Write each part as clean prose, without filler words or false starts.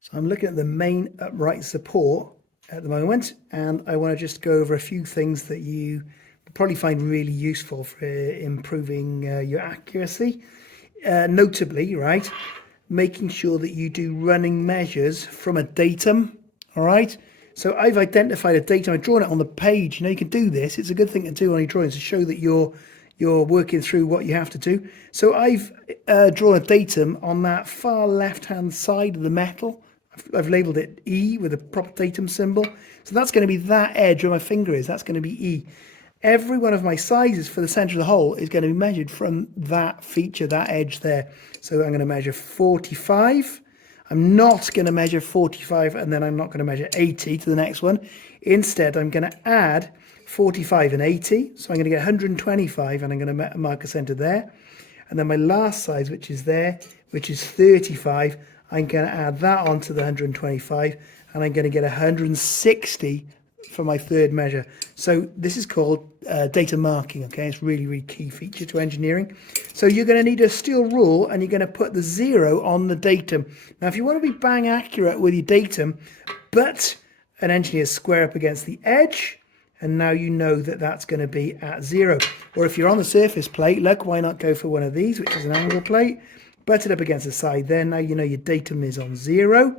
So I'm looking at the main upright support at the moment, and I want to just go over a few things that you probably find really useful for improving your accuracy. Notably, right, making sure that you do running measures from a datum. All right, so I've identified a datum. I've drawn it on the page. You know, you can do this. It's a good thing to do on your drawings to show that you're working through what you have to do. So I've drawn a datum on that far left hand side of the metal. I've labelled it E with a proper datum symbol. So that's going to be that edge where my finger is. That's going to be E. Every one of my sizes for the centre of the hole is going to be measured from that feature, that edge there. So I'm going to measure 45. I'm not going to measure 45 and then I'm not going to measure 80 to the next one. Instead, I'm going to add 45 and 80. So I'm going to get 125 and I'm going to mark a centre there. And then my last size, which is there, which is 35, I'm going to add that onto the 125 and I'm going to get 160 for my third measure. So this is called data marking, okay? It's really, really key feature to engineering. So you're going to need a steel rule and you're going to put the 0 on the datum. Now, if you want to be bang accurate with your datum, but an engineer's square up against the edge, and now you know that that's going to be at 0. Or if you're on the surface plate, look, why not go for one of these, which is an angle plate, butt it up against the side there. Now you know your datum is on 0.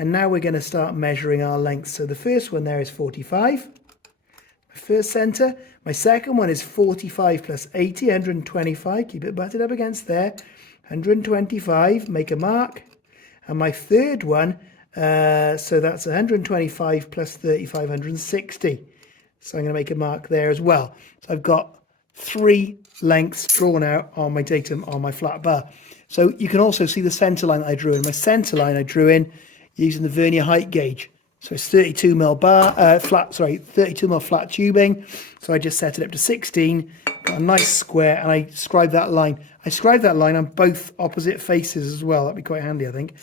And now we're going to start measuring our length. So the first one there is 45, my first centre. My second one is 45 plus 80, 125. Keep it butted up against there. 125, make a mark. And my third one, so that's 125 plus 35, 160. So I'm going to make a mark there as well. So I've got 3 lengths drawn out on my datum on my flat bar. So you can also see the centre line that I drew in. My centre line I drew in using the vernier height gauge. So it's 32 mil flat tubing. So I just set it up to 16, got a nice square, and I scribed that line. I scribed that line on both opposite faces as well. That'd be quite handy, I think.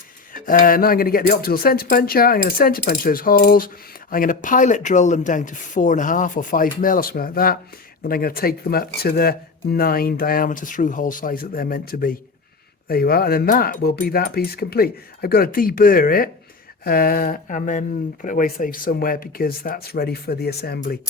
Now I'm going to get the optical centre puncher. I'm going to centre punch those holes. I'm going to pilot drill them down to 4.5 or 5 mil or something like that. Then I'm going to take them up to the 9 diameter through hole size that they're meant to be. There you are. And then that will be that piece complete. I've got to deburr it and then put it away safe somewhere because that's ready for the assembly.